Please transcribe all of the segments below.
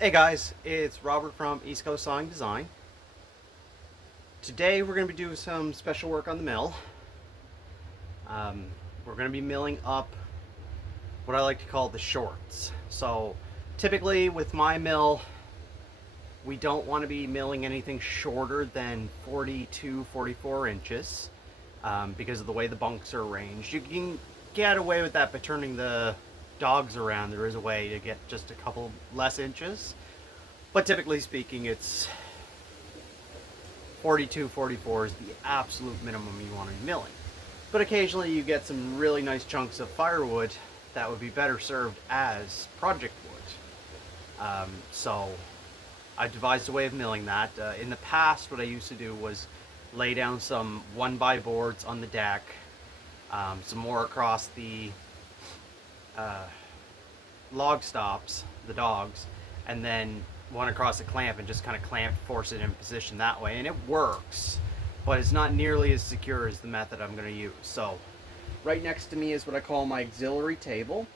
Hey guys, it's Robert from East Coast Sawing Design. Today we're going to be doing some special work on the mill. Um, we're going to be milling up what I like to call the shorts. So typically with my mill, we don't want to be milling anything shorter than 42, 44 inches because of the way the bunks are arranged. You can get away with that by turning the dogs around. There is a way to get just a couple less inches. But typically speaking, it's 42, 44 is the absolute minimum you want to be milling. But occasionally you get some really nice chunks of firewood that would be better served as project wood. So I devised a way of milling that. In the past, what I used to do was lay down some 1x boards on the deck, some more across the log stops, the dogs, and then one across the clamp and just kind of force it in position that way. And it works, but it's not nearly as secure as the method I'm going to use. So right next to me is what I call my auxiliary table.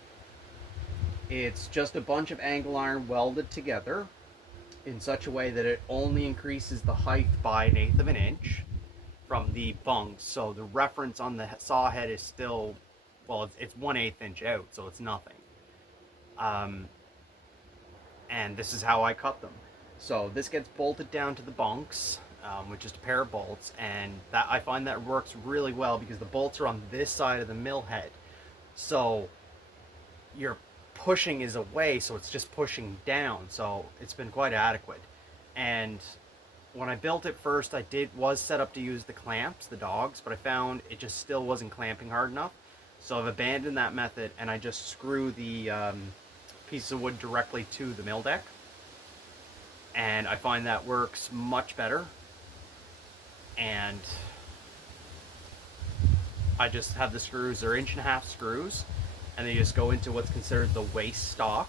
It's just a bunch of angle iron welded together in such a way that it only increases the height by 1/8 of an inch from the bunks. So the reference on the saw head is still, well, it's 1/8 inch out, so it's nothing. And this is how I cut them. So this gets bolted down to the bunks with just a pair of bolts, and that I find that works really well because the bolts are on this side of the mill head. So your pushing is away, so it's just pushing down. So it's been quite adequate. And when I built it first, I was set up to use the clamps, the dogs, but I found it just still wasn't clamping hard enough. So I've abandoned that method, and I just screw the piece of wood directly to the mill deck, and I find that works much better. And I just have the screws, they're 1.5 inch screws, and they just go into what's considered the waste stock,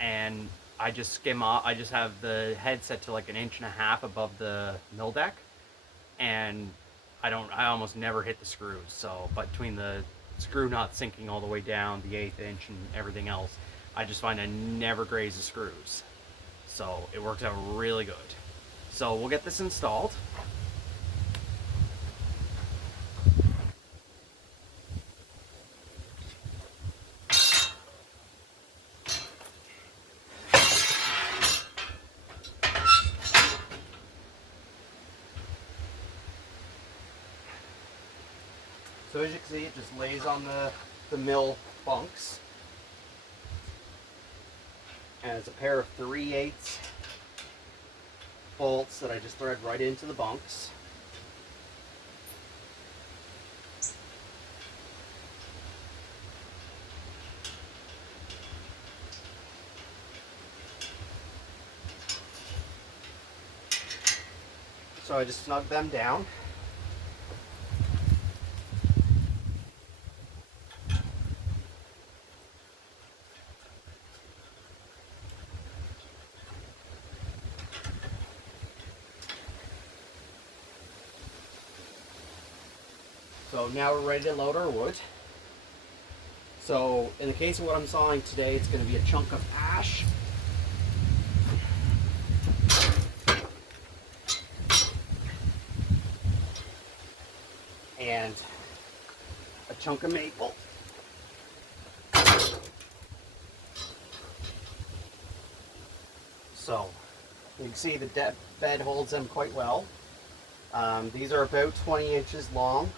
and I just skim off. I just have the head set to like 1.5 inches above the mill deck, and I almost never hit the screws. So between the screw not sinking all the way down, the 1/8 inch, and everything else, I just find I never graze the screws. So it works out really good. So we'll get this installed. So as you can see, it just lays on the mill bunks. And it's a pair of 3/8 bolts that I just thread right into the bunks. So I just snug them down. So now we're ready to load our wood. So in the case of what I'm sawing today, it's going to be a chunk of ash. And a chunk of maple. So you can see the bed holds them quite well. These are about 20 inches long,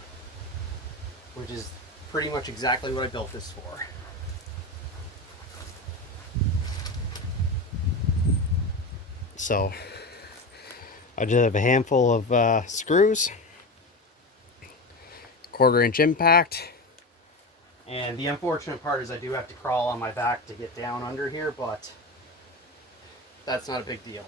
which is pretty much exactly what I built this for. So I just have a handful of screws, 1/4 inch impact, and the unfortunate part is I do have to crawl on my back to get down under here, but that's not a big deal.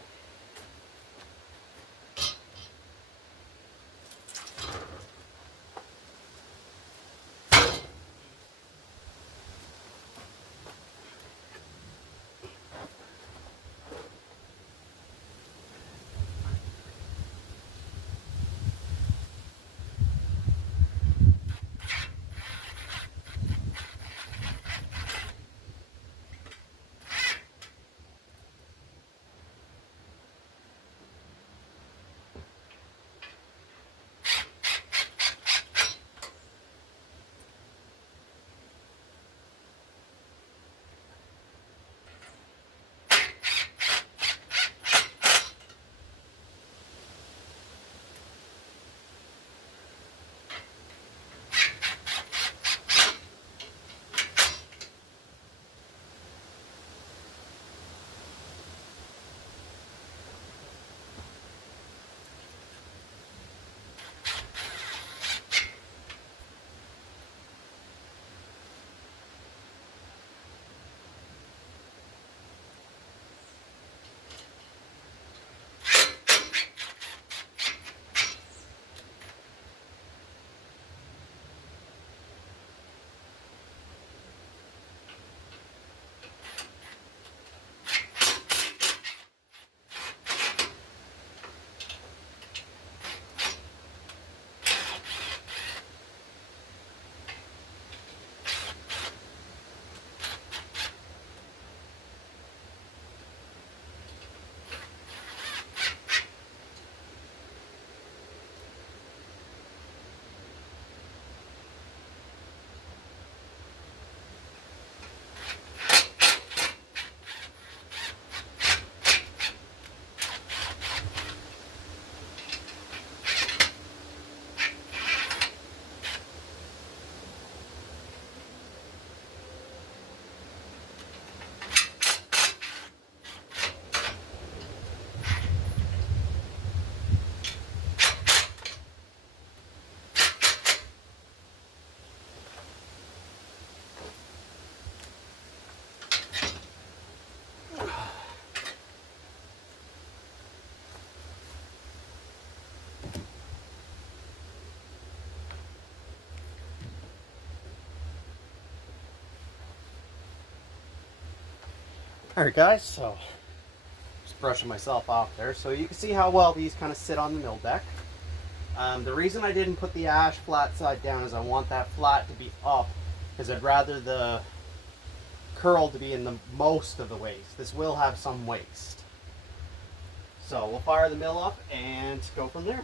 Alright guys, so just brushing myself off there. So you can see how well these kind of sit on the mill deck. The reason I didn't put the ash flat side down is I want that flat to be up, because I'd rather the curl to be in the most of the waste. This will have some waste. So we'll fire the mill up and go from there.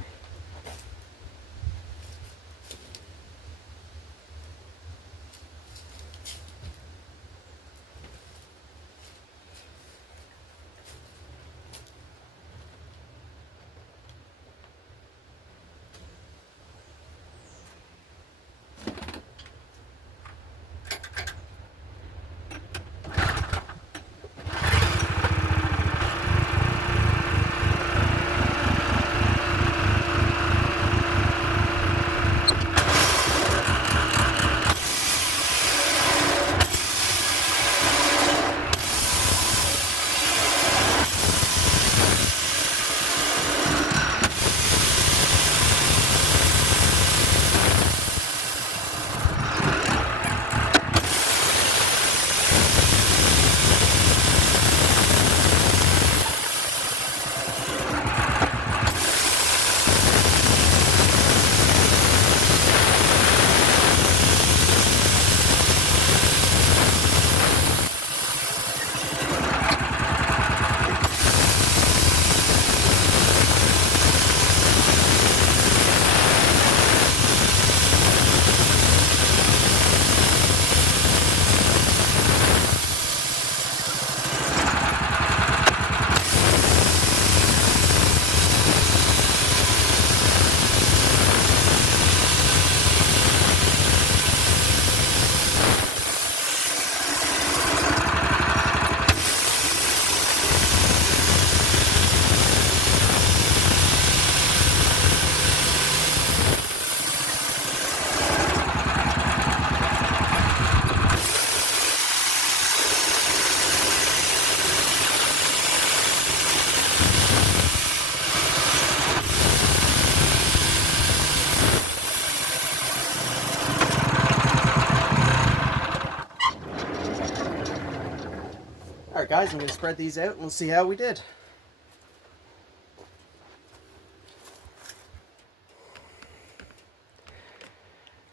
Alright guys, I'm going to spread these out and we'll see how we did.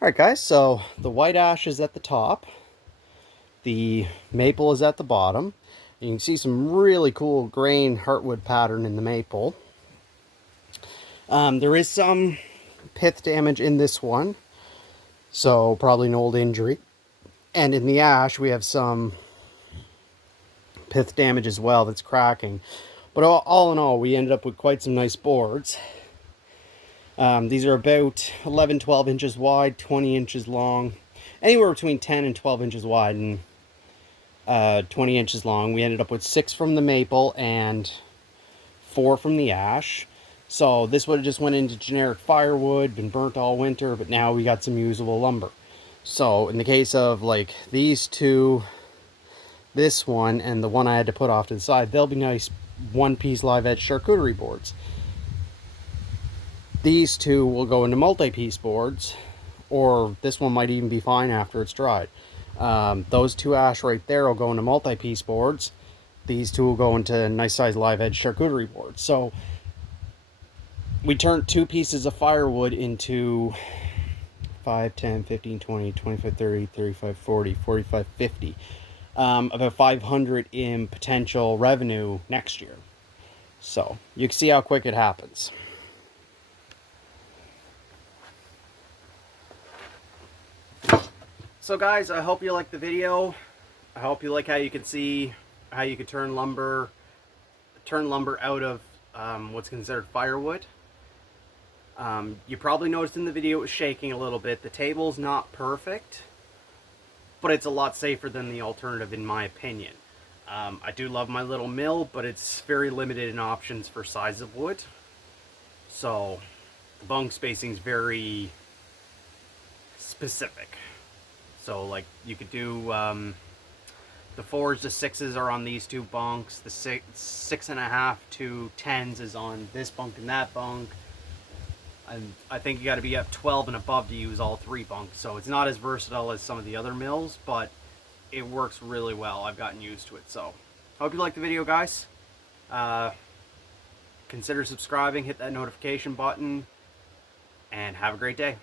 Alright guys, so the white ash is at the top. The maple is at the bottom. You can see some really cool grain heartwood pattern in the maple. There is some pith damage in this one, so probably an old injury. And in the ash we have some pith damage as well that's cracking. But all in all, we ended up with quite some nice boards. These are about 11-12 inches wide, 20 inches long, anywhere between 10 and 12 inches wide and 20 inches long. We ended up with 6 from the maple and 4 from the ash. So this would have just went into generic firewood, been burnt all winter, but now we got some usable lumber. So in the case of like these two, this one, and the one I had to put off to the side, they'll be nice one-piece live edge charcuterie boards. These two will go into multi-piece boards, or this one might even be fine after it's dried. Those two ash right there will go into multi-piece boards. These two will go into nice size live edge charcuterie boards. So we turned 2 pieces of firewood into 5, 10, 15, 20, 25, 30, 35, 40, 45, 50. About 500 in potential revenue next year. So you can see how quick it happens. So guys, I hope you liked the video. I hope you like how you can see how you could turn lumber out of what's considered firewood. You probably noticed in the video it was shaking a little bit. The table's not perfect, but it's a lot safer than the alternative in my opinion. I do love my little mill, but it's very limited in options for size of wood. So the bunk spacing is very specific. So like you could do the 4s to 6s are on these 2 bunks. The 6.5 to 10s is on this bunk and that bunk. And I think you got to be up 12 and above to use all 3 bunks. So it's not as versatile as some of the other mills, but it works really well. I've gotten used to it. So Hope you liked the video, guys. Consider subscribing, hit that notification button, and have a great day.